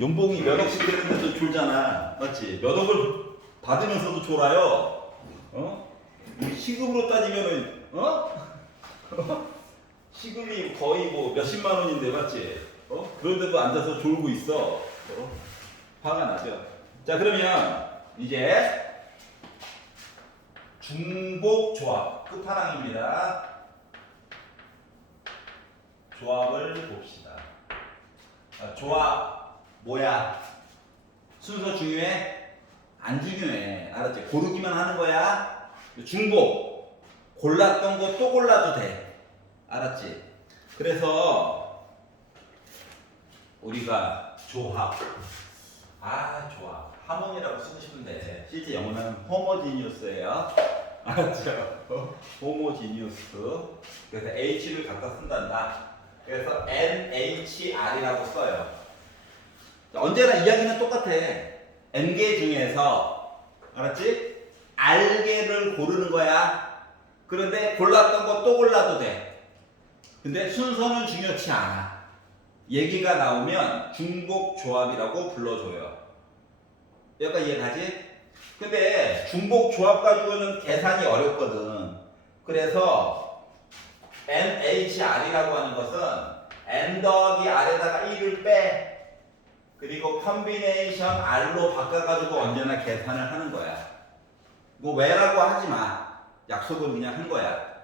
연봉이 몇 억씩 되는데도 졸잖아. 맞지? 몇 억을 받으면서도 졸아요. 어? 시급으로 따지면은, 시급이 거의 뭐 몇십만 원인데, 맞지? 그런데도 앉아서 졸고 있어. 화가 나죠? 자, 그러면 이제 중복조합 끝판왕입니다. 조합을 봅시다. 조합 뭐야? 순서 중요해? 안 중요해. 알았지? 고르기만 하는 거야. 중복 골랐던 거 또 골라도 돼. 알았지? 그래서 우리가 조합 조합 하모니라고 쓰고 싶은데 실제 영어는 호모지니어스예요. 알았죠? 호모지니어스. 그래서 H를 갖다 쓴단다. 그래서 NHR이라고 써요. 언제나 이야기는 똑같아. N개 중에서 알았지? R개를 고르는 거야. 그런데 골랐던 거 또 골라도 돼. 근데 순서는 중요치 않아. 얘기가 나오면 중복 조합이라고 불러줘요. 약간 이해가지? 근데 중복 조합 가지고는 계산이 어렵거든. 그래서 NHR이라고 하는 것은 N 더하기 R에다가 1을 빼. 그리고 컨비네이션 R로 바꿔가지고 언제나 계산을 하는 거야. 뭐 왜라고 하지 마. 약속을 그냥 한 거야.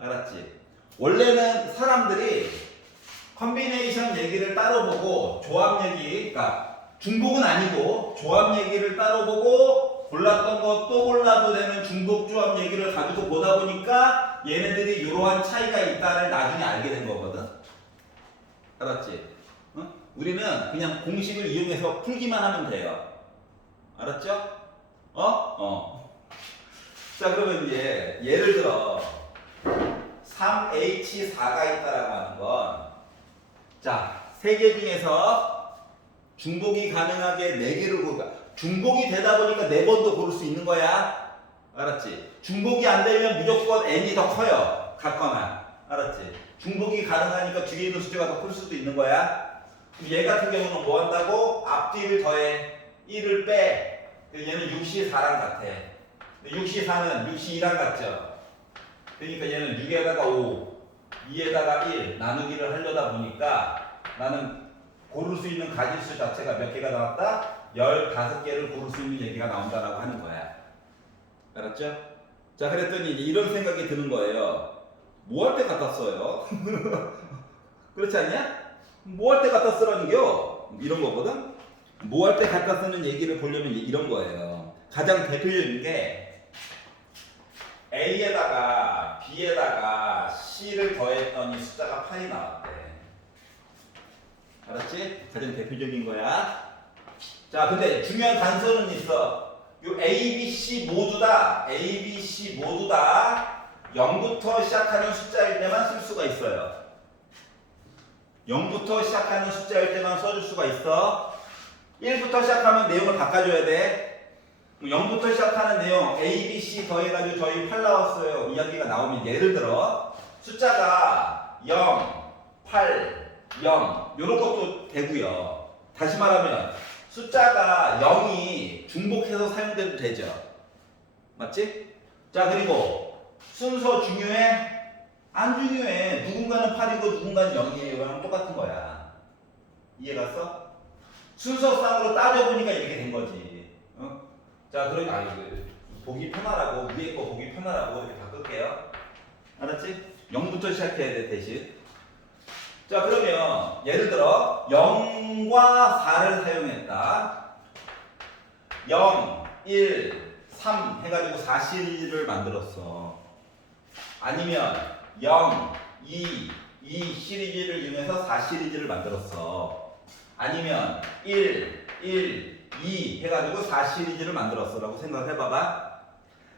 알았지? 원래는 사람들이 컨비네이션 얘기를 따로 보고 조합 얘기, 그러니까 중복은 아니고 조합 얘기를 따로 보고 골랐던 거 또 골라도 되는 중복 조합 얘기를 가지고 보다 보니까 얘네들이 이러한 차이가 있다를 나중에 알게 된 거거든. 알았지? 우리는 그냥 공식을 이용해서 풀기만 하면 돼요. 알았죠? 자, 그러면 이제 예를 들어 3H4가 있다라고 하는 건, 자, 3개 중에서 중복이 가능하게 4개를 고르까. 중복이 되다 보니까 4번도 고를 수 있는 거야. 알았지? 중복이 안 되면 무조건 n이 더 커요. 같거나. 알았지? 중복이 가능하니까 뒤에 있는 숫자가 더 클 수도 있는 거야. 얘 같은 경우는 뭐 한다고? 앞뒤를 더해. 1을 빼. 얘는 6시 4랑 같아. 6시 4는 6시 2랑 같죠? 그러니까 얘는 6에다가 5, 2에다가 1 나누기를 하려다 보니까 나는 고를 수 있는 가지수 자체가 몇 개가 나왔다? 15개를 고를 수 있는 얘기가 나온다라고 하는 거야. 알았죠? 자, 그랬더니 이제 이런 생각이 드는 거예요. 뭐 할 때 갖다 써요? 그렇지 않냐? 뭐 할 때 갖다 쓰라는겨? 이런 거거든? 뭐 할 때 갖다 쓰는 얘기를 보려면 이런 거예요. 가장 대표적인 게 A에다가 B에다가 C를 더했더니 숫자가 8이 나왔대. 알았지? 가장 대표적인 거야. 자, 근데 중요한 단서는 있어. 요 A, B, C 모두 다 0부터 시작하는 숫자일 때만 쓸 수가 있어요. 0부터 시작하는 숫자일 때만 써줄 수가 있어. 1부터 시작하면 내용을 바꿔줘야 돼. 0부터 시작하는 내용 A, B, C 더해가지고 저희 8 나왔어요. 이야기가 나오면 예를 들어 숫자가 0, 8, 0 이런 것도 되고요. 다시 말하면 숫자가 0이 중복해서 사용돼도 되죠. 맞지? 자, 그리고 순서 중요해? 안 중요해. 누군가는 8이고 누군가는 0이에요. 이거랑 똑같은 거야. 이해갔어? 순서상으로 따져보니까 이렇게 된 거지. 자, 그러니까 보기 편하라고, 위에 거 보기 편하라고 이렇게 바꿀게요. 알았지? 0부터 시작해야 돼, 대신. 자, 그러면 예를 들어 0과 4를 사용했다. 0, 1, 3 해가지고 4 시리즈를 만들었어. 아니면 0, 2, 2 시리즈를 이용해서 4 시리즈를 만들었어. 아니면 1, 1, 2 해가지고 4 시리즈를 만들었어 라고 생각해봐봐.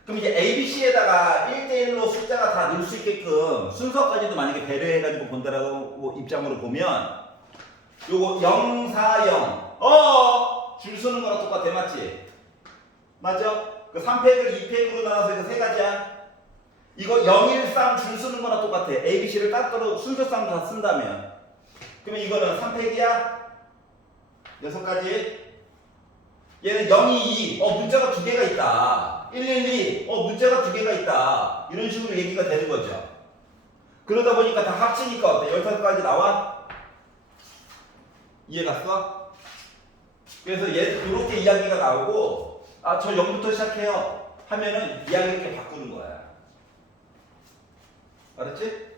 그럼 이제 ABC에다가 1대1로 숫자가 다 넣을 수 있게끔 순서까지도 만약에 배려해가지고 본다라고 입장으로 보면 요거 0, 4, 0 줄 서는 거랑 똑같아. 맞지? 맞죠? 그 3팩을 2팩으로 나눠서 이거 세 가지야. 이거 0, 1, 3 줄 서는 거랑 똑같아. ABC를 따로 순서상 다 쓴다면. 그러면 이거는 3팩이야? 6가지. 얘는 0, 2, 2. 문자가 2개가 있다. 112. 문자가 2개가 있다. 이런 식으로 얘기가 되는 거죠. 그러다 보니까 다 합치니까 어때? 15가지 나와? 이해 갔어? 그래서 이렇게 이야기가 나오고, 저 0부터 시작해요. 하면은 이야기를 이렇게 바꾸는 거야. 알았지?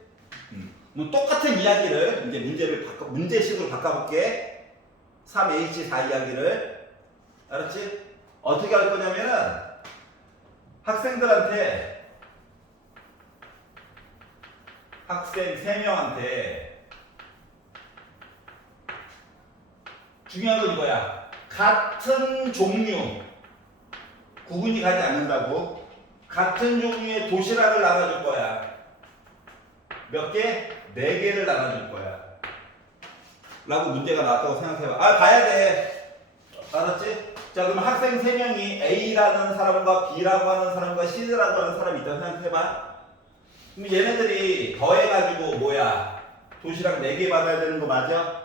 뭐 똑같은 이야기를 이제 문제식으로 바꿔볼게. 3H4 이야기를. 알았지? 어떻게 할 거냐면은 학생들한테 학생 3명한테 중요한 건 이거야. 같은 종류 구분이 가지 않는다고 같은 종류의 도시락을 나눠줄 거야. 몇 개? 4개를 나눠줄 거야. 라고 문제가 나왔다고 생각해봐. 가야 돼. 알았지? 자, 그럼 학생 3명이 A라는 사람과 B라고 하는 사람과 C라고 하는 사람이 있다고 생각해봐. 그럼 얘네들이 더해가지고 도시락 4개 받아야 되는 거 맞아?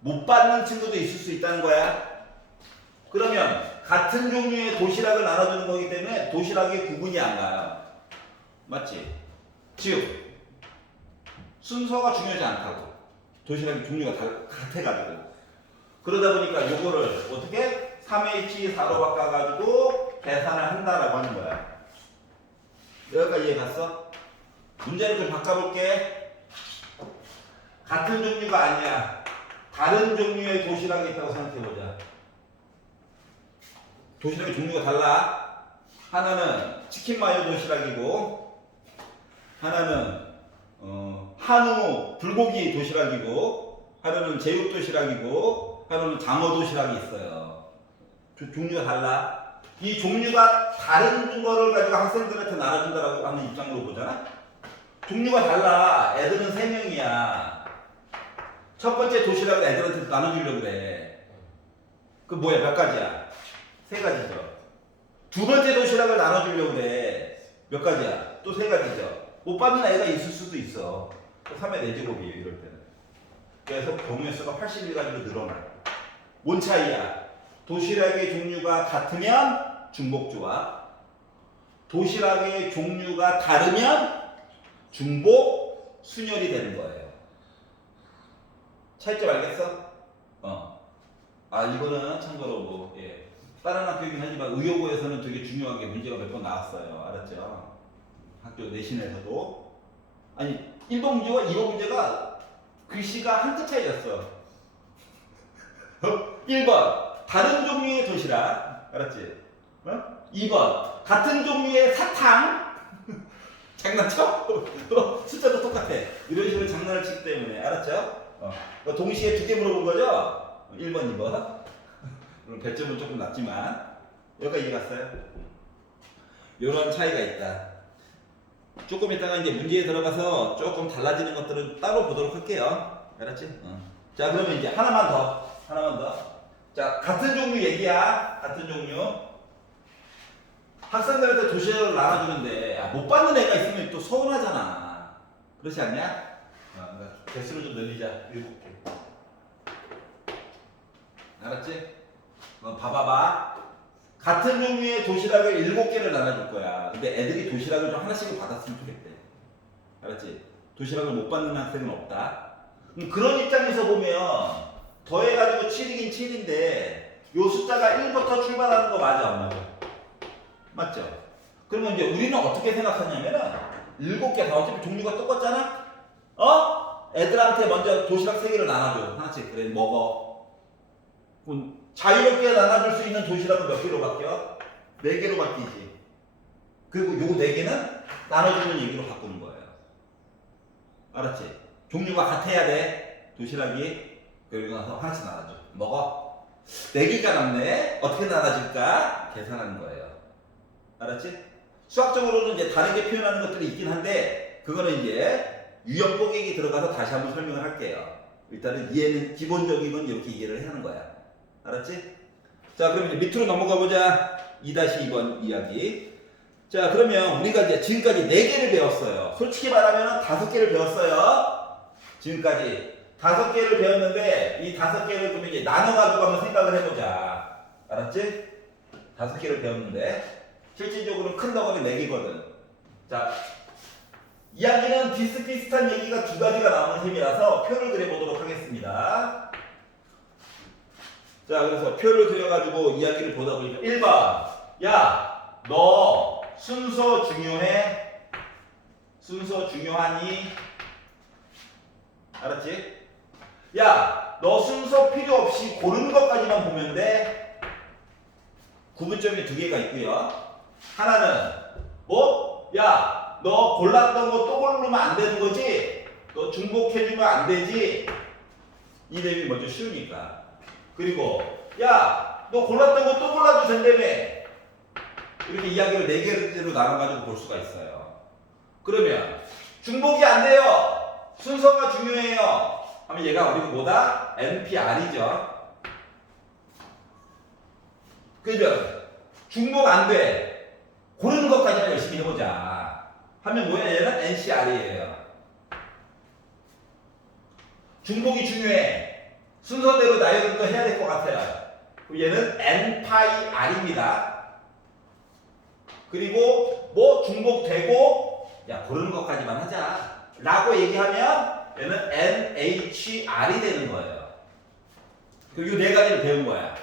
못 받는 친구도 있을 수 있다는 거야. 그러면 같은 종류의 도시락을 나눠주는 거기 때문에 도시락의 구분이 안 가요. 맞지? 즉 순서가 중요하지 않다고. 도시락의 종류가 같아가지고. 그러다 보니까 요거를 어떻게? 3H4로 바꿔가지고 계산을 한다라고 하는 거야. 여기까지 이해 갔어? 문제를 좀 바꿔볼게. 같은 종류가 아니야. 다른 종류의 도시락이 있다고 생각해보자. 도시락의 종류가 달라. 하나는 치킨 마요 도시락이고, 하나는 한우 불고기 도시락이고, 하나는 제육 도시락이고, 하나는 장어 도시락이 있어요. 종류가 달라. 이 종류가 다른 거를 가지고 학생들한테 나눠준다라고 하는 입장으로 보잖아. 종류가 달라. 애들은 3명이야. 첫 번째 도시락을 애들한테 나눠주려고 그래. 그 뭐야? 몇 가지야? 3가지죠. 두 번째 도시락을 나눠주려고 그래. 몇 가지야? 또 3가지죠. 못 받는 애가 있을 수도 있어. 3의 4제곱이에요, 이럴 때는. 그래서 경우의 수가 81가지로 늘어나요. 뭔 차이야? 도시락의 종류가 같으면 중복조합, 도시락의 종류가 다르면 중복 순열이 되는 거예요. 차이점 알겠어? 이거는 참고로 다른 학교이긴 하지만 의료고에서는 되게 중요하게 문제가 몇 번 나왔어요. 알았죠? 학교 내신에서도. 아니 1번 문제와 2번 문제가 글씨가 한 끗 차이였어. 1번 다른 종류의 도시락. 알았지? 2번 같은 종류의 사탕. 장난쳐? 숫자도 똑같아. 이런 식으로 장난을 치기 때문에. 알았죠? 동시에 2개 물어본 거죠? 1번, 2번. 물론 배점은 조금 낮지만 여기까지 이해 갔어요? 이런 차이가 있다. 조금 이따가 이제 문제에 들어가서 조금 달라지는 것들은 따로 보도록 할게요. 알았지? 자, 그러면 이제 하나만 더. 자, 같은 종류 얘기야. 같은 종류. 학생들한테 도시락을 나눠주는데 못 받는 애가 있으면 또 서운하잖아. 그렇지 않냐? 개수를 좀 늘리자. 7개. 알았지? 봐봐봐. 같은 종류의 도시락을 7개를 나눠줄 거야. 근데 애들이 도시락을 좀 하나씩은 받았으면 좋겠대. 알았지? 도시락을 못 받는 학생은 없다. 그런 입장에서 보면 더해가지고 7이긴 7인데 요 숫자가 1부터 출발하는 거 맞아 안 맞아? 맞죠? 그러면 이제 우리는 어떻게 생각하냐면은 7개 다 어차피 종류가 똑같잖아? 애들한테 먼저 도시락 3개를 나눠줘. 하나씩. 그래 먹어. 자유롭게 나눠줄 수 있는 도시락은 몇 개로 바뀌어? 4개로 바뀌지. 그리고 요 4개는 나눠주는 얘기로 바꾸는 거예요. 알았지? 종류가 같아야 돼. 도시락이. 그리고 나서 하나씩 나눠줘. 먹어. 4개가 남네. 어떻게 나눠줄까? 계산하는 거예요. 알았지? 수학적으로는 이제 다르게 표현하는 것들이 있긴 한데 그거는 이제 유형 뽀개기 들어가서 다시 한번 설명을 할게요. 일단은 이해는 기본적인 건 이렇게 이해를 하는 거야. 알았지? 자, 그럼 이제 밑으로 넘어가 보자. 2-2번 이야기. 자, 그러면 우리가 이제 지금까지 4개를 배웠어요. 솔직히 말하면 5개를 배웠어요. 지금까지. 5개를 배웠는데 이 5개를 그러면 이제 나눠가지고 한번 생각을 해보자. 알았지? 5개를 배웠는데 실질적으로 큰 덩어리 4개거든. 자, 이야기는 비슷비슷한 얘기가 2가지가 나오는 셈이라서 표를 그려보도록 하겠습니다. 자, 그래서 표를 그려가지고 이야기를 보다 보니까 1번, 야, 너 순서 중요해? 순서 중요하니? 알았지? 야, 너 순서 필요 없이 고르는 것까지만 보면 돼? 구분점이 2개가 있고요. 하나는 뭐? 야, 너 골랐던 거 또 고르면 안 되는 거지? 너 중복해주면 안 되지? 이 내용이 먼저 쉬우니까. 그리고 야, 너 골랐던 거 또 골라도 된다며. 이렇게 이야기를 4개로 나눠가지고 볼 수가 있어요. 그러면 중복이 안 돼요. 순서가 중요해요. 하면 얘가 우리가 뭐다? NPR이죠. 그죠? 중복 안 돼. 고르는 것까지만 열심히 해보자. 하면 뭐야? 얘는 NCR이에요. 중복이 중요해. 순서대로 나열을 또 해야 될 것 같아요. 그럼 얘는 N-R입니다. 그리고 뭐 중복되고 야 고르는 것까지만 하자 라고 얘기하면 얘는 NHR이 되는 거예요. 그리고 이 4가지를 배운 거야.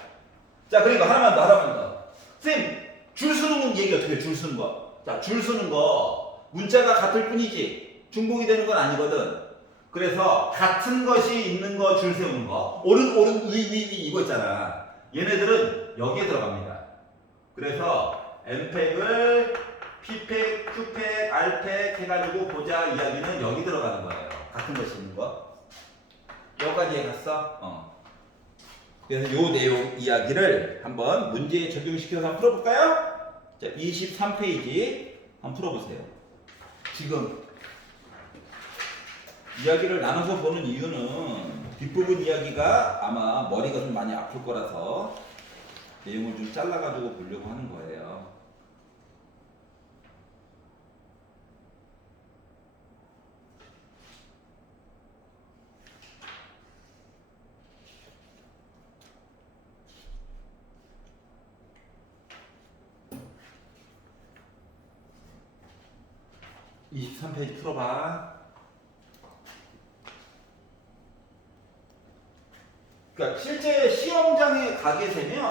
자, 그러니까 하나만 더. 선생님, 줄 서는 얘기 어떻게 해? 줄 서는 거. 자, 줄 서는 거 문자가 같을 뿐이지 중복이 되는 건 아니거든. 그래서 같은 것이 있는 거 줄 세우는 거. 오른 위 이거 있잖아. 얘네들은 여기에 들어갑니다. 그래서 N팩을 P팩, Q팩, R팩 해가지고 보자 이야기는 여기 들어가는 거예요. 같은 것이 있는 거. 여기까지 해갔어? 그래서 요 내용 이야기를 한번 문제에 적용시켜서 한번 풀어볼까요? 자, 23페이지 한번 풀어보세요. 지금 이야기를 나눠서 보는 이유는 뒷부분 이야기가 아마 머리가 좀 많이 아플 거라서 내용을 좀 잘라가지고 보려고 하는 거예요. (23페이지) 풀어봐. 그러니까 실제 시험장에 가게 되면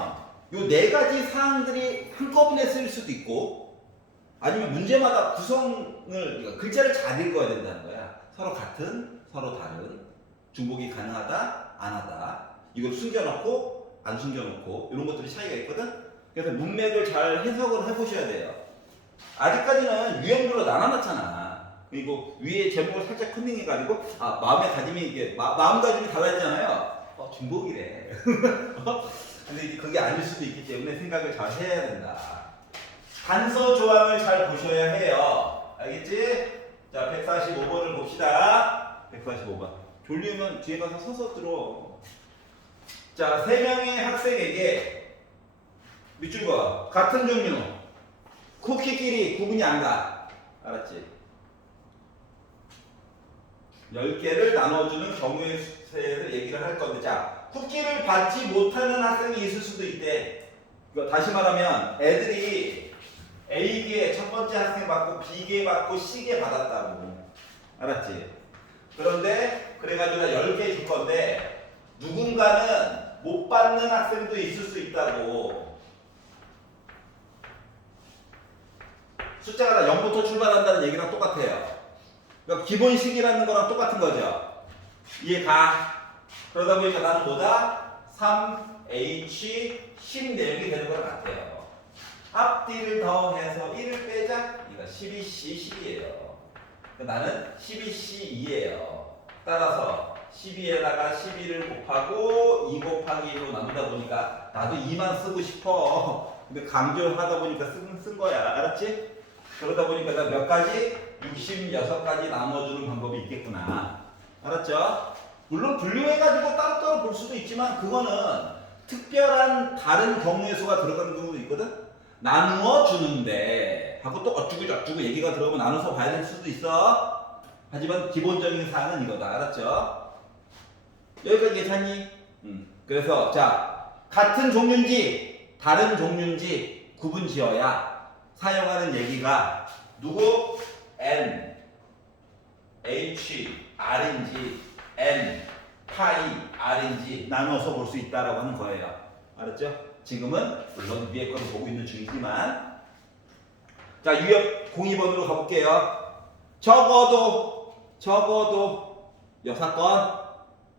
요 4가지 사항들이 한꺼번에 쓸 수도 있고 아니면 문제마다 구성을 그러니까 글자를 잘 읽어야 된다는 거야. 서로 같은, 서로 다른, 중복이 가능하다, 안 하다. 이걸 숨겨놓고 안 숨겨놓고 이런 것들이 차이가 있거든. 그래서 문맥을 잘 해석을 해보셔야 돼요. 아직까지는 유형별로 나눠놨잖아. 그리고 위에 제목을 살짝 컨닝해가지고 마음의 다짐이 이게 마음가짐이 달라지잖아요. 중복이래. 근데 이제 그게 아닐 수도 있기 때문에 생각을 잘 해야 된다. 단서 조항을 잘 보셔야 해요. 알겠지? 자, 145번을 봅시다. 145번. 졸리면 뒤에 가서 서서 들어. 자, 3명의 학생에게 밑줄 봐. 같은 종류 쿠키끼리 구분이 안 가. 알았지? 10개를 나눠주는 경우의 수에서 얘기를 할 건데, 자, 쿠키를 받지 못하는 학생이 있을 수도 있대. 다시 말하면 애들이 A기에 첫 번째 학생 받고 B기에 받고 C기에 받았다고. 알았지? 그런데 그래가지고 10개 줄 건데 누군가는 못 받는 학생도 있을 수 있다고. 숫자가 다 0부터 출발한다는 얘기랑 똑같아요. 그러니까 기본식이라는 거랑 똑같은 거죠. 이해가? 그러다 보니까 나는 뭐다? 3H 10 내용이 되는 것 같아요. 앞뒤를 더해서 1을 빼자. 이거 12C 10이에요. 나는 12C2예요. 따라서 12에다가 12를 곱하고 2 곱하기 1로 나누다 보니까 나도 2만 쓰고 싶어. 근데 강조하다 보니까 쓴 거야. 알았지? 그러다 보니까 나 몇 가지? 66가지 나눠주는 방법이 있겠구나. 알았죠? 물론 분류해가지고 따로따로 볼 수도 있지만 그거는 특별한 다른 경우의 수가 들어가는 경우도 있거든? 나누어 주는데 하고 또 어쩌고 얘기가 들어오면 나눠서 봐야 될 수도 있어. 하지만 기본적인 사항은 이거다. 알았죠? 여기까지 괜찮니? 그래서 자 같은 종류인지 다른 종류인지 구분 지어야 사용하는 얘기가 누구? N, H, R인지 N, 파이, R인지 나눠서 볼 수 있다라고 하는 거예요. 알았죠? 지금은 물론 위에 거를 보고 있는 중이지만 자 유형 02번으로 가볼게요. 적어도 6건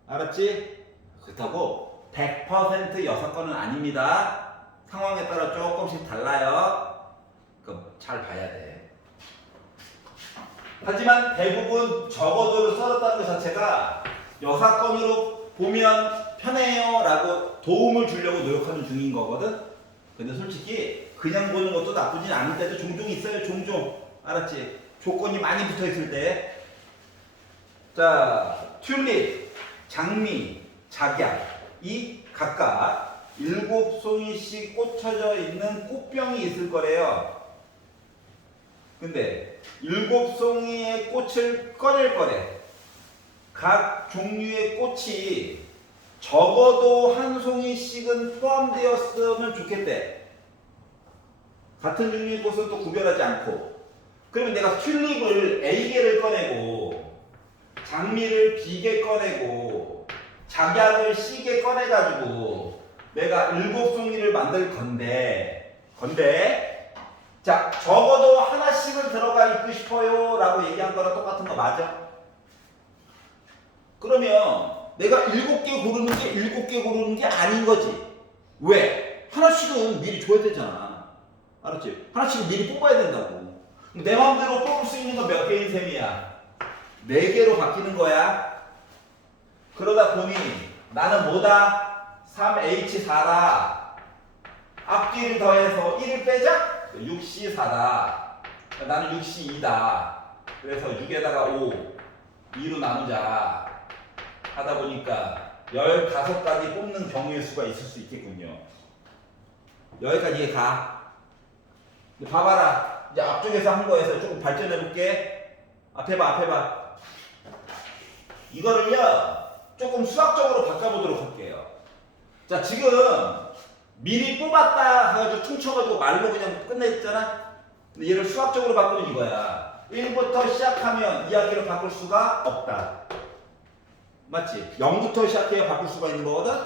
알았지? 그렇다고 100% 6건은 아닙니다. 상황에 따라 조금씩 달라요. 그럼 잘 봐야 돼. 하지만 대부분 적어도를 써놨다는 것 자체가 6건으로 보면 편해요 라고 도움을 주려고 노력하는 중인 거거든. 근데 솔직히 그냥 보는 것도 나쁘진 않을 때도 종종 있어요. 종종. 알았지? 조건이 많이 붙어 있을 때. 자, 튤립, 장미, 작약이 각각 7송이씩 꽂혀져 있는 꽃병이 있을 거래요. 근데 7송이의 꽃을 꺼낼 거래. 각 종류의 꽃이 적어도 한 송이씩은 포함되었으면 좋겠대. 같은 종류의 꽃은 또 구별하지 않고. 그러면 내가 튤립을 A개를 꺼내고 장미를 B개 꺼내고 작약을 C개 꺼내가지고 내가 7송이를 만들 건데 자 적어도 하나씩은 들어가 있고 싶어요 라고 얘기한 거랑 똑같은 거 맞아? 그러면 내가 7개 고르는 게 7개 고르는 게 아닌 거지. 왜? 하나씩은 미리 줘야 되잖아. 알았지? 하나씩은 미리 뽑아야 된다고. 내 마음대로 뽑을 수 있는 건 몇 개인 셈이야? 4개로 바뀌는 거야. 그러다 보니 나는 뭐다? 3H4라. 앞뒤를 더해서 1을 빼자? 6C4다. 나는 6C2다. 그래서 6에다가 5, 2로 나누자. 하다 보니까 15가지 뽑는 경우의 수가 있을 수 있겠군요. 여기까지 이해가. 봐봐라. 이제 앞쪽에서 한 거에서 조금 발전해 볼게. 앞에 봐. 이거를요, 조금 수학적으로 바꿔보도록 할게요. 자, 지금 미리 뽑았다 해가지고 퉁쳐가지고 말로 그냥 끝냈잖아? 근데 얘를 수학적으로 바꾸면 이거야. 1부터 시작하면 이야기를 바꿀 수가 없다. 맞지? 0부터 시작해야 바꿀 수가 있는 거거든?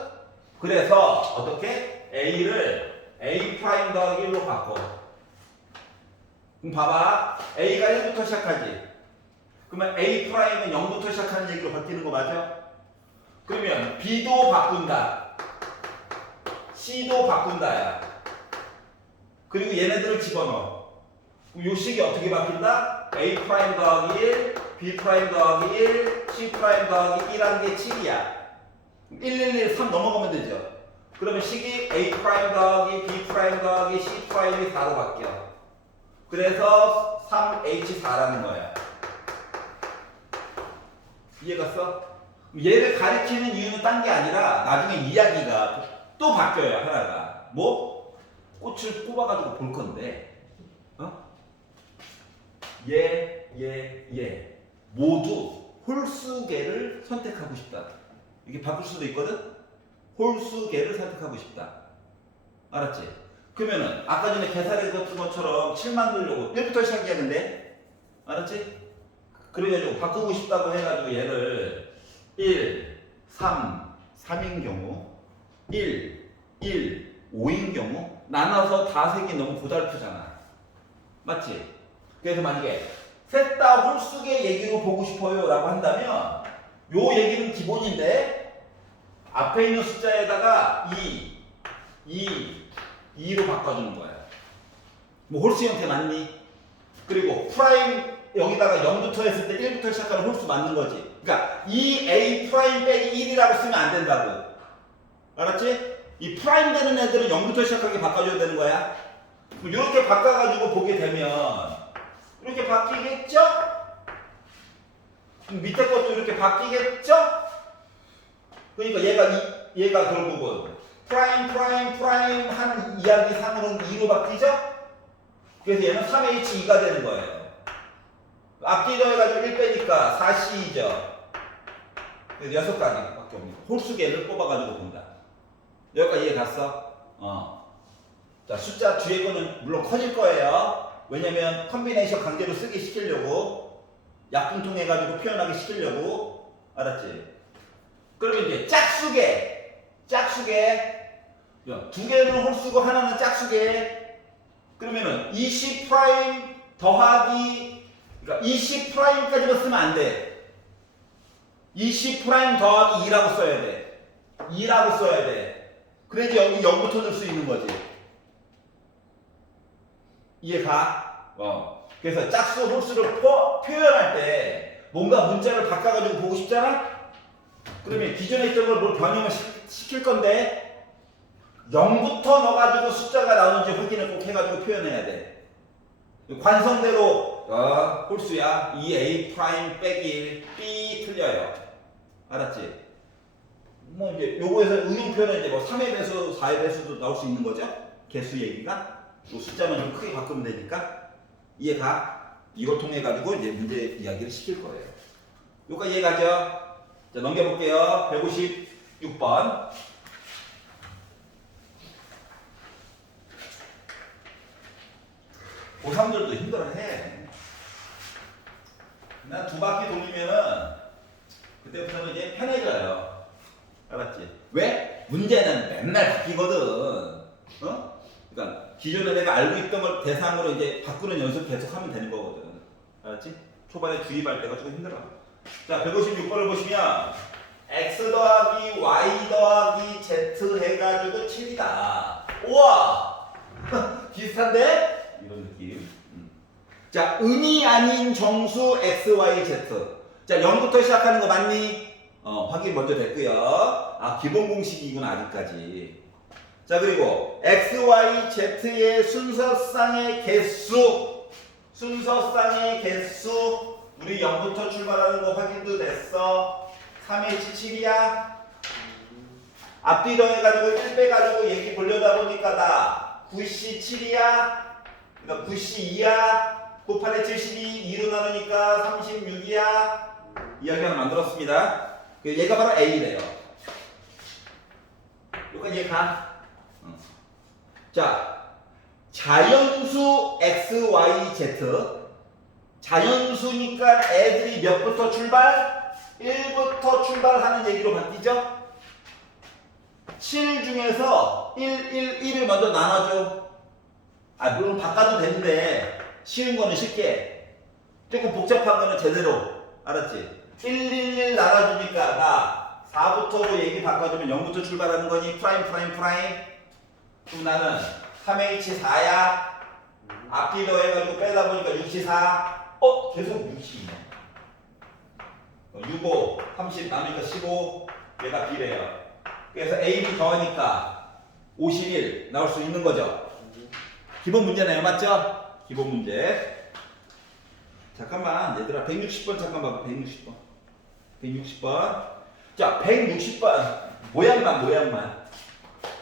그래서 어떻게? A를 A' 더하기 1로 바꿔. 그럼 봐봐. A가 1부터 시작하지? 그러면 A'은 0부터 시작하는 얘기로 바뀌는 거 맞아? 그러면 B도 바꾼다. C도 바꾼다야. 그리고 얘네들을 집어넣어. 그럼 요 식이 어떻게 바뀐다? A' 더하기 1, B' 더하기 1, C' 더하기 1하는 게 7이야. 3 넘어가면 되죠. 그러면 식이 A' 더하기 B' 더하기 C' 4로 바뀌어. 그래서 3H4라는 거야. 이해갔어? 얘를 가리키는 이유는 딴 게 아니라 나중에 이야기가 또 바뀌어요. 하나가. 뭐? 꽃을 뽑아가지고 볼 건데 얘 모두 홀수개를 선택하고 싶다. 이게 바꿀 수도 있거든? 홀수개를 선택하고 싶다. 알았지? 그러면은 아까 전에 계산했던 것처럼 7 만들려고 1부터 시작해야겠는데? 알았지? 그래가지고 바꾸고 싶다고 해가지고 얘를 1, 3, 3인 경우 1, 5인 경우 나눠서 다 세기 너무 고달프잖아. 맞지? 그래서 만약에 셋 다 홀수의 얘기로 보고 싶어요 라고 한다면 요 얘기는 기본인데 앞에 있는 숫자에다가 2로 바꿔주는 거야. 뭐 홀수 형태 맞니? 그리고 프라임 여기다가 0부터 했을 때 1부터 시작하는 홀수 맞는 거지. 그러니까 이 A 프라임 빼기 1이라고 쓰면 안 된다고. 알았지? 이 프라임 되는 애들은 0부터 시작하게 바꿔줘야 되는 거야. 이렇게 바꿔가지고 보게 되면 이렇게 바뀌겠죠? 밑에 것도 이렇게 바뀌겠죠? 그러니까 얘가 결국은 프라임 하는 이야기 상으로는 2로 바뀌죠? 그래서 얘는 3H2가 되는 거예요. 앞뒤 더해가지고 1 빼니까 4C죠. 그래서 6가지. 밖에 없는 거. 홀수계를 뽑아가지고 본다. 여기까지 이해 갔어? 자, 숫자 뒤에 거는 물론 커질 거예요. 왜냐면 컨비네이션 강제로 쓰게 시키려고 약분통해가지고 표현하게 시키려고. 알았지? 그러면 이제 짝수계 두 개는 홀수고 하나는 짝수계. 그러면은 20 프라임 더하기, 그러니까 20 프라임까지만 쓰면 안 돼. 20 프라임 더하기 2라고 써야 돼. 2라고 써야 돼. 그래야지 여기 0부터 넣을 수 있는 거지. 이해가? 그래서 짝수 홀수를 표현할 때 뭔가 문자를 바꿔가지고 보고 싶잖아? 그러면 기존에 있던 걸 뭘 변형을 시킬 건데 0부터 넣어가지고 숫자가 나오는지 확인을 꼭 해가지고 표현해야 돼. 관성대로 홀수야. 2a 프라임 빼기 1 b 틀려요. 알았지? 뭐 이제 요거에서 응용 표현은 이제 뭐 3의 배수, 4의 배수도 나올 수 있는 거죠? 개수 얘기가. 요 숫자만 좀 크게 바꾸면 되니까. 이해가? 이걸 통해 가지고 이제 문제 이야기를 시킬 거예요. 요까지 이해가죠? 자, 넘겨볼게요. 156번. 고3들도 힘들어해. 난 두 바퀴 돌리면은 그때부터는 이제 편해져요. 알았지? 왜? 문제는 맨날 바뀌거든. 그러니까 기존에 내가 알고 있던 걸 대상으로 이제 바꾸는 연습 계속 하면 되는 거거든. 알았지? 초반에 주입할 때가 조금 힘들어. 자, 156번을 보시면 x 더하기 y 더하기 z 해가지고 7이다. 우와! 비슷한데? 이런 느낌. 자, 은이 아닌 정수 x, y, z. 자, 0부터 시작하는 거 맞니? 확인 먼저 됐고요. 기본 공식이구나, 아직까지. 자, 그리고 x, y, z의 순서쌍의 개수. 우리 0부터 출발하는 거 확인도 됐어. 3의 7이야. 앞뒤 더해가지고 1 빼가지고 얘기 보려다 보니까 나 9C 7이야. 그러니까 9C 2야. 9, 8에 72, 2로 나누니까 36이야. 이야기 하나 만들었습니다. 얘가 바로 A래요. 여기까지 얘가. 자, 자연수 X, Y, Z. 자연수니까 애들이 몇부터 출발? 1부터 출발하는 얘기로 바뀌죠? 7 중에서 1, 1을 먼저 나눠줘. 물론 바꿔도 되는데 쉬운 거는 쉽게, 조금 복잡한 거는 제대로. 알았지? 1, 1 나눠주니까 나 4부터로 얘기 바꿔주면 0부터 출발하는 거니 프라임. 그럼 나는 3H 4야. 앞뒤 더해가지고 빼다 보니까 6C 4. 계속 6이네. 6, 5, 30 나누니까 15. 얘가 B래요. 그래서 A, B 더하니까 51 나올 수 있는 거죠. 기본 문제네요. 맞죠? 기본 문제. 잠깐만 얘들아, 160번 잠깐 봐봐. 160번. 자, 160번 모양만.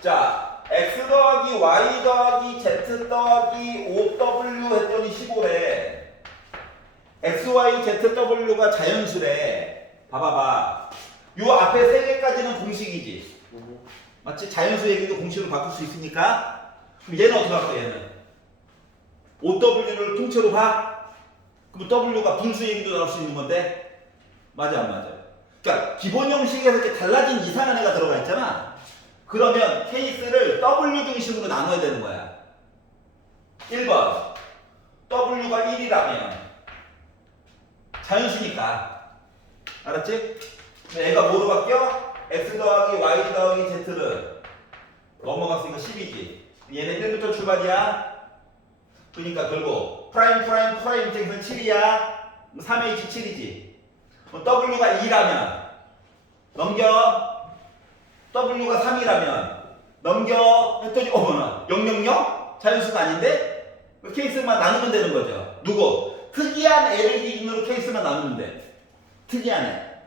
자, x 더하기 y 더하기 z 더하기 5w 했더니 15래. x, y, z, w가 자연수래. 봐봐봐. 요 앞에 세 개까지는 공식이지. 맞지? 자연수 얘기도 공식으로 바꿀 수 있으니까. 그럼 얘는 어떻게 할 거야? 얘는 5w를 통째로 봐? 그럼 w가 분수 얘기도 나올 수 있는 건데? 맞아 안 맞아? 그러니까 기본 형식에서 이렇게 달라진 이상한 애가 들어가 있잖아. 그러면 케이스를 w 중심으로 나눠야 되는 거야. 1번 w가 1이라면 자연수니까. 알았지? 얘가 뭐로 바뀌어? x 더하기 y 더하기 z를 넘어갔으니까 10이지. 얘는 1부터 출발이야. 그러니까 결국 프라임 입장에서는 7이야. 3H 7이지. W가 2라면 넘겨. W가 3이라면 넘겨 했더니 어머나 000? 자연수가 아닌데? 케이스만 나누면 되는 거죠. 누구? 특이한 애를 기준으로 케이스만 나누면 돼. 특이한 애.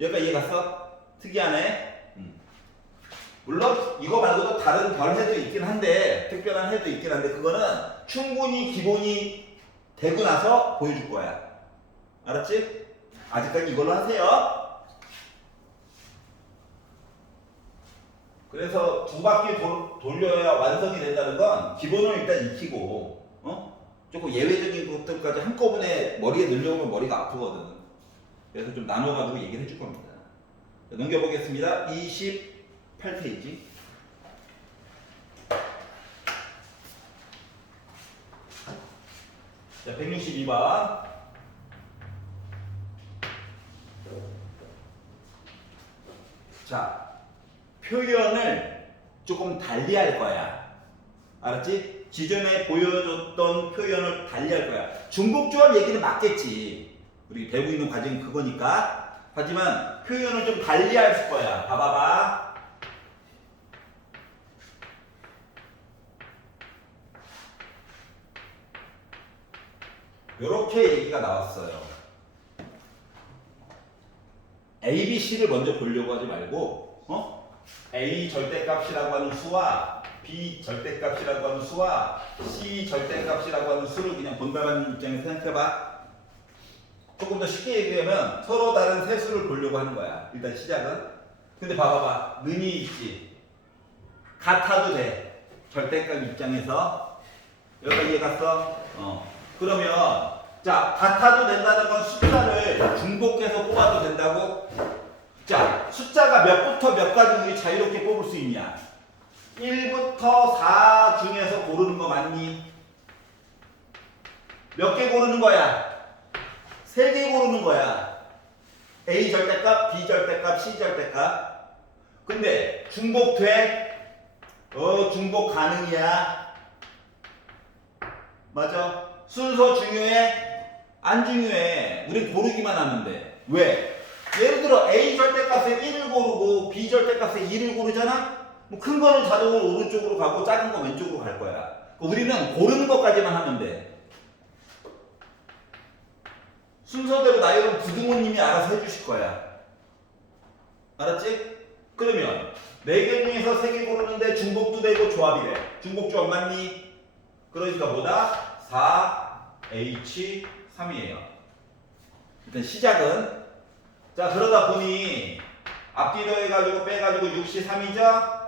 여기까지 이해 갔어? 특이한 애. 물론 이거 말고도 다른 별 해도 있긴 한데, 특별한 해도 있긴 한데, 그거는 충분히 기본이 되고 나서 보여줄 거야. 알았지? 아직까지 이걸로 하세요. 그래서 두 바퀴 돌려야 완성이 된다는 건 기본을 일단 익히고, 조금 예외적인 것들까지 한꺼번에 머리에 늘려오면 머리가 아프거든. 그래서 좀 나눠가지고 얘기를 해줄 겁니다. 자, 넘겨보겠습니다. 28페이지. 자, 162번. 자, 표현을 조금 달리 할 거야. 알았지? 기존에 보여줬던 표현을 달리 할 거야. 중복조합 얘기는 맞겠지. 우리 배우고 있는 과정이 그거니까. 하지만 표현을 좀 달리 할 거야. 봐봐봐. 요렇게 얘기가 나왔어요. A, B, C를 먼저 보려고 하지 말고, A 절대값이라고 하는 수와 B 절대값이라고 하는 수와 C 절대값이라고 하는 수를 그냥 본다는 입장에서 생각해봐. 조금 더 쉽게 얘기하면 서로 다른 세 수를 보려고 하는 거야. 일단 시작은. 근데 봐봐봐. 는이 있지. 같아도 돼. 절대값 입장에서. 여기까지 이해 갔어? 그러면 자, 같아도 된다는 건 숫자를 중복해서 뽑아도 된다고? 자, 숫자가 몇부터 몇까지 우리 자유롭게 뽑을 수 있냐? 1부터 4 중에서 고르는 거 맞니? 몇 개 고르는 거야? 3개 고르는 거야. A 절대값, B 절대값, C 절대값. 근데 중복돼? 중복 가능이야. 맞아? 순서 중요해? 안 중요해. 우린 고르기만 하면 돼. 왜? 예를 들어 A 절대값에 1을 고르고 B 절대값에 2를 고르잖아? 뭐 큰 거는 자동으로 오른쪽으로 가고 작은 거 왼쪽으로 갈 거야. 우리는 고르는 것까지만 하면 돼. 순서대로 나열은 부등호님이 알아서 해주실 거야. 알았지? 그러면 4개 중에서 3개 고르는데 중복도 되고 조합이 돼. 중복 조합 맞니? 그러니까 뭐다? 4H 3이에요. 일단 시작은 자 그러다 보니 앞뒤 더해가지고 빼가지고 6시 3이죠?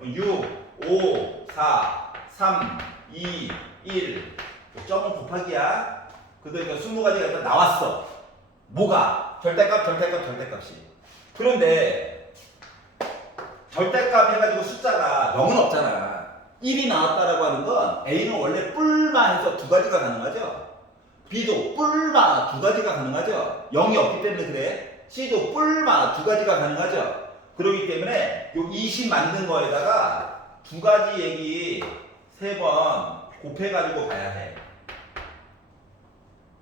6, 5, 4, 3, 2, 1 점은 곱하기야. 그러니까 20가지가 일단 나왔어. 뭐가? 절대값, 절대값, 절대값이. 그런데 절대값 해가지고 숫자가 0은 없잖아. 1이 나왔다라고 하는 건 A는 원래 뿔마 해서 2가지가 가능하죠. B도 뿔마 2가지가 가능하죠. 0이 없기 때문에 그래. C도 뿔마 2가지가 가능하죠. 그렇기 때문에 요 20 만든 거에다가 2가지 얘기 3번 곱해가지고 봐야 해.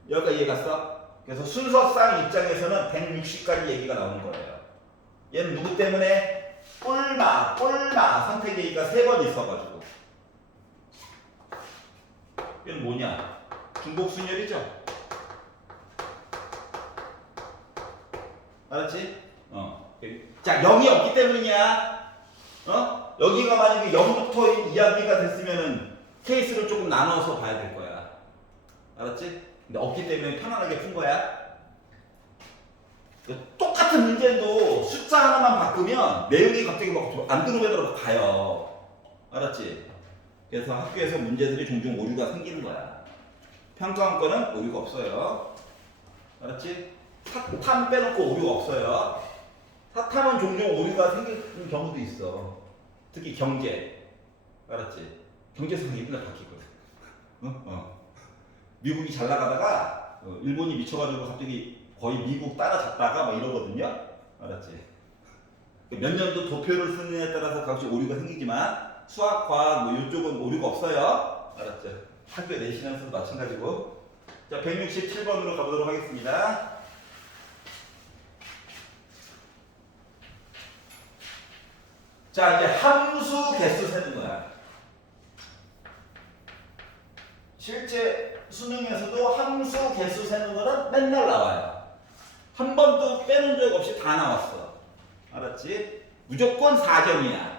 여기까지 이해 갔어? 그래서 순서상 입장에서는 160까지 얘기가 나오는 거예요. 얘는 누구 때문에? 뿔마 선택 얘기가 3번 있어가지고. 얘는 뭐냐? 중복순열이죠? 알았지? 자, 0이 없기 때문이야. 여기가 만약에 0부터 이야기가 됐으면은 케이스를 조금 나눠서 봐야 될 거야. 알았지? 근데 없기 때문에 편안하게 푼 거야. 똑같은 문제도 숫자 하나만 바꾸면 내용이 갑자기 막 안 들어오게 가요. 알았지? 그래서 학교에서 문제들이 종종 오류가 생기는 거야. 평가원 거는 오류가 없어요. 알았지? 사탐 빼놓고 오류가 없어요. 사탐은 종종 오류가 생기는 경우도 있어. 특히 경제. 알았지? 경제성이 맨날 바뀌거든. 미국이 잘 나가다가 일본이 미쳐가지고 갑자기 거의 미국 따라잡다가 막 이러거든요. 알았지? 몇 년도 도표를 쓰느냐에 따라서 각종 오류가 생기지만 수학, 과학 뭐 이쪽은 오류가 없어요. 알았죠? 학교 내신에서도 마찬가지고. 자, 167번으로 가보도록 하겠습니다. 자, 이제 함수 개수 세는 거야. 실제 수능에서도 함수 개수 세는 거는 맨날 나와요. 한 번도 빼놓은 적 없이 다 나왔어. 알았지? 무조건 4점이야.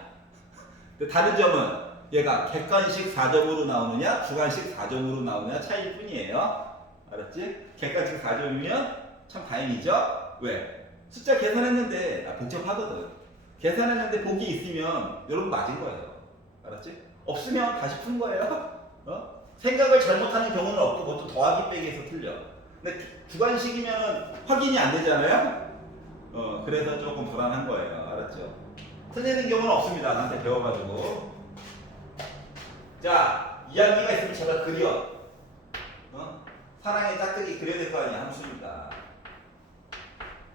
근데 다른 점은 얘가 객관식 4점으로 나오느냐 주관식 4점으로 나오느냐 차이일 뿐이에요. 알았지? 객관식 4점이면 참 다행이죠? 왜? 숫자 계산했는데 복잡하거든. 계산했는데 복이 있으면 여러분 맞은 거예요. 알았지? 없으면 다시 푼 거예요. 생각을 잘못하는 경우는 없고 그것도 더하기 빼기에서 틀려. 근데 주관식이면 확인이 안 되잖아요. 그래서 조금 불안한 거예요. 알았죠? 틀리는 경우는 없습니다. 나한테 배워가지고. 자, 이야기가 있으면 제발 그려. 사랑의 짝대기 그려야 될 거 아니야. 함수니까.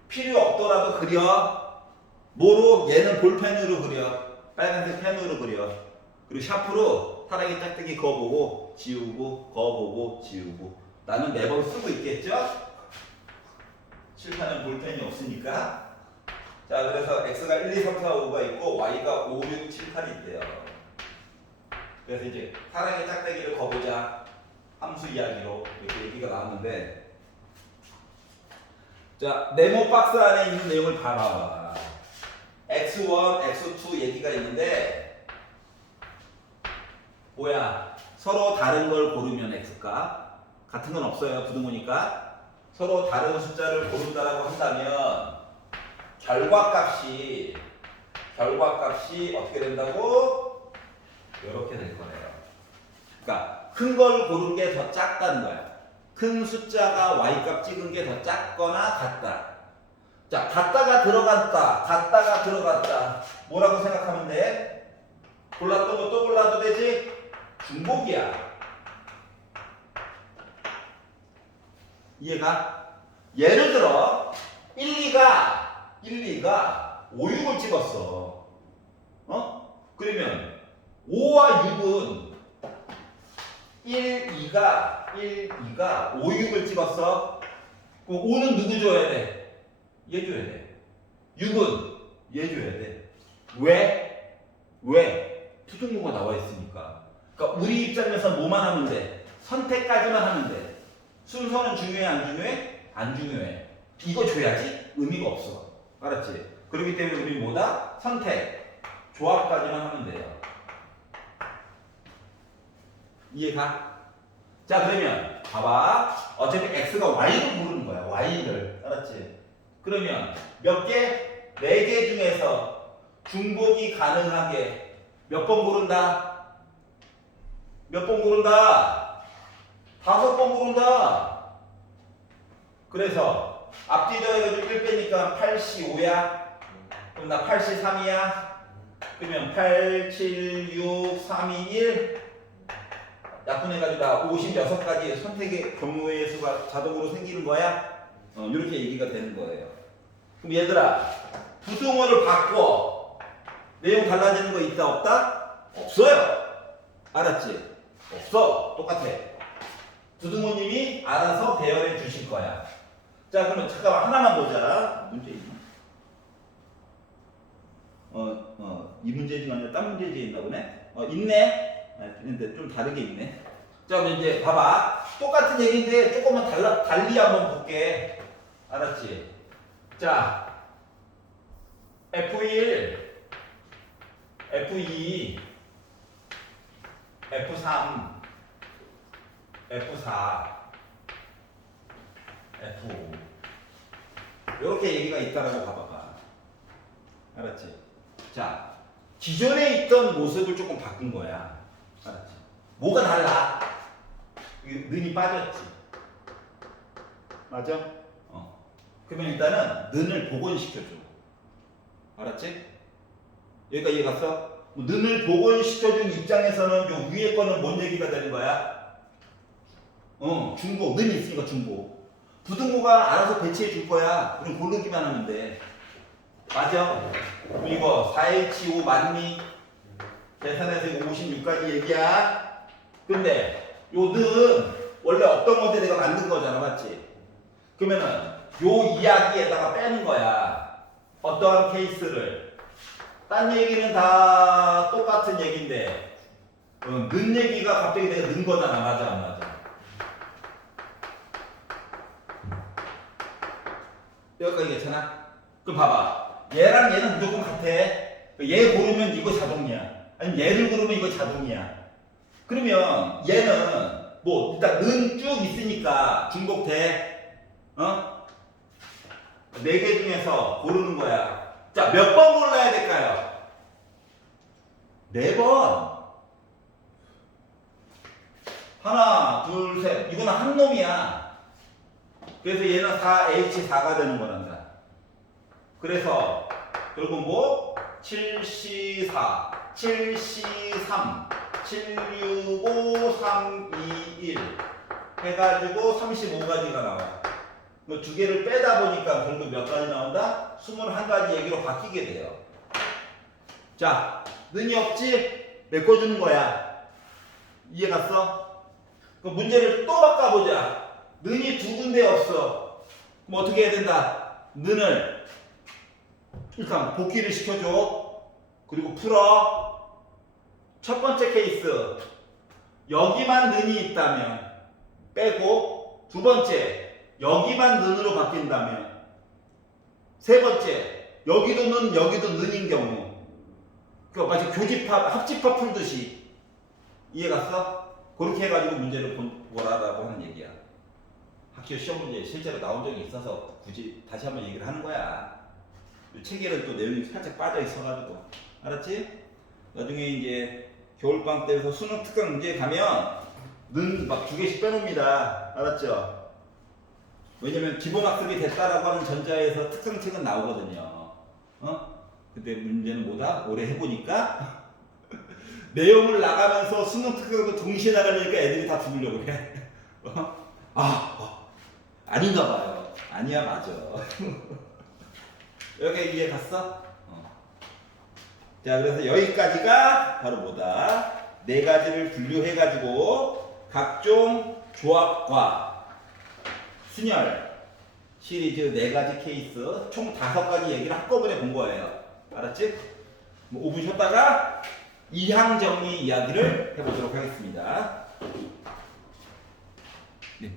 필요 없더라도 그려. 뭐로? 얘는 볼펜으로 그려. 빨간색 펜으로 그려. 그리고 샤프로 사랑의 짝대기 그어보고 지우고 그어보고 지우고. 나는 매번 쓰고 있겠죠? 칠판은 볼펜이 없으니까. 자, 그래서 x가 1, 2, 3, 4, 5가 있고 y가 5, 6, 7, 8이 있대요. 그래서 이제 사랑의 짝대기를 거보자. 함수 이야기로 이렇게 얘기가 나왔는데, 자, 네모 박스 안에 있는 내용을 봐봐. x1, x2 얘기가 있는데 뭐야? 서로 다른 걸 고르면 x값 같은 건 없어요. 부등호니까. 서로 다른 숫자를 고른다라고 한다면 결과값이 어떻게 된다고? 이렇게 될 거예요. 그러니까 큰 걸 고른 게 더 작다는 거야. 큰 숫자가 y값 찍은 게 더 작거나 같다. 자, 같다가 들어갔다. 뭐라고 생각하면 돼? 골랐던 거 또 골라도 되지? 중복이야. 이해가? 예를 들어 1, 2가 5, 6을 찍었어. 그러면 5와 6은 1, 2가 5, 6을 찍었어. 그럼 5는 누구 줘야 돼? 얘 줘야 돼. 6은 얘 줘야 돼. 왜? 부등호가 나와 있으니까. 그러니까 우리 입장에서 뭐만 하면 돼? 선택까지만 하면 돼. 순서는 중요해, 안 중요해? 안 중요해. 이거 줘야지 의미가 없어. 알았지? 그렇기 때문에 우리 뭐다? 선택, 조합까지만 하면 돼요. 이해가? 자, 그러면 봐봐. 어차피 x가 y를 고르는 거야. y를. 알았지? 그러면 몇 개? 4개 중에서 중복이 가능하게 몇 번 고른다? 몇 번 고른다? 5번 고른다. 그래서 앞뒤 더해가지고 1 빼니까 85야. 그럼 나 83이야. 그러면 8, 7, 6, 3, 2, 1 약분해가지고 나 56가지 선택의 경우의 수가 자동으로 생기는 거야. 이렇게 얘기가 되는 거예요. 그럼 얘들아, 부등호를 바꿔. 내용 달라지는 거 있다 없다? 없어요. 알았지? 없어. 똑같아. 부등호님이 알아서 배열해 주실 거야. 자, 그러면 잠깐만 하나만 보자. 문제 있나? 이 문제 중에 아니라 딴 문제 중에 있나 보네? 있네? 근데 좀 다르게 있네. 자, 그럼 이제 봐봐. 똑같은 얘기인데 조금만 달리 한번 볼게. 알았지? 자, F1, F2, F3, F4, F5 이렇게 얘기가 있다라고 봐봐봐. 알았지? 자, 기존에 있던 모습을 조금 바꾼 거야. 알았지? 뭐가 달라? 는이 빠졌지. 맞아? 그러면 일단은 는을 복원시켜줘. 알았지? 여기까지 이해 갔어? 는을 복원시켜준 입장에서는 요 위에 거는 뭔 얘기가 되는 거야? 중복. 는이 있으니까 중복. 부등호가 알아서 배치해 줄 거야. 우리 고르기만 하면 돼. 맞아? 그럼 이거 4H5 맞니? 계산해서 56까지 얘기야. 근데 요 는 원래 없던 건데 내가 만든 거잖아. 맞지? 그러면은 요 이야기에다가 빼는 거야. 어떠한 케이스를. 딴 얘기는 다 똑같은 얘기인데 는 얘기가 갑자기 내가 는 거잖아. 맞아 안 맞아? 여기까지 괜찮아? 그럼 봐봐. 얘랑 얘는 무조건 같아. 얘 고르면 이거 자동이야. 아니면 얘를 고르면 이거 자동이야. 그러면 얘는 뭐 일단 는 쭉 있으니까 중복돼. 4개 중에서 고르는 거야. 자, 몇 번 골라야 될까요? 4번. 하나, 둘, 셋. 이거는 한 놈이야. 그래서 얘는 4H4가 되는 거란다. 그래서 결국 뭐? 7C4, 7C3, 765, 321 해가지고 35가지가 나와. 뭐 두 개를 빼다 보니까 결국 몇 가지 나온다? 21가지 얘기로 바뀌게 돼요. 자, 는이 없지? 메꿔주는 거야. 이해 갔어? 그 문제를 또 바꿔보자. 는이 두 군데 없어. 그럼 어떻게 해야 된다? 는을 일단 복귀를 시켜줘. 그리고 풀어. 첫 번째 케이스. 여기만 는이 있다면 빼고, 두 번째 여기만 는으로 바뀐다면, 세 번째 여기도 는 여기도 는인 경우, 그 마치 교집합 합집합 풀듯이. 이해 갔어? 그렇게 해가지고 문제를 보라라고 하는 얘기야. 학교 시험 문제 실제로 나온 적이 있어서 굳이 다시 한번 얘기를 하는 거야. 책에는 또 내용이 살짝 빠져 있어가지고. 알았지? 나중에 이제 겨울방학 때에서 수능 특강 문제 가면 는 막 2개씩 빼놓습니다. 알았죠? 왜냐면 기본학습이 됐다라고 하는 전자에서 특강책은 나오거든요. 근데 문제는 뭐다? 올해 해보니까 내용을 나가면서 수능 특강도 동시에 나가려니까 애들이 다 죽으려고 해. 아닌가 봐요. 아니야, 맞아. 여기 이해 갔어? 자, 그래서 여기까지가 바로 뭐다? 4가지를 분류해가지고 각종 조합과 순열 시리즈 4가지 케이스 총 5가지 얘기를 한꺼번에 본 거예요. 알았지? 뭐 5분 쉬었다가 이항 정리 이야기를 해보도록 하겠습니다. 네.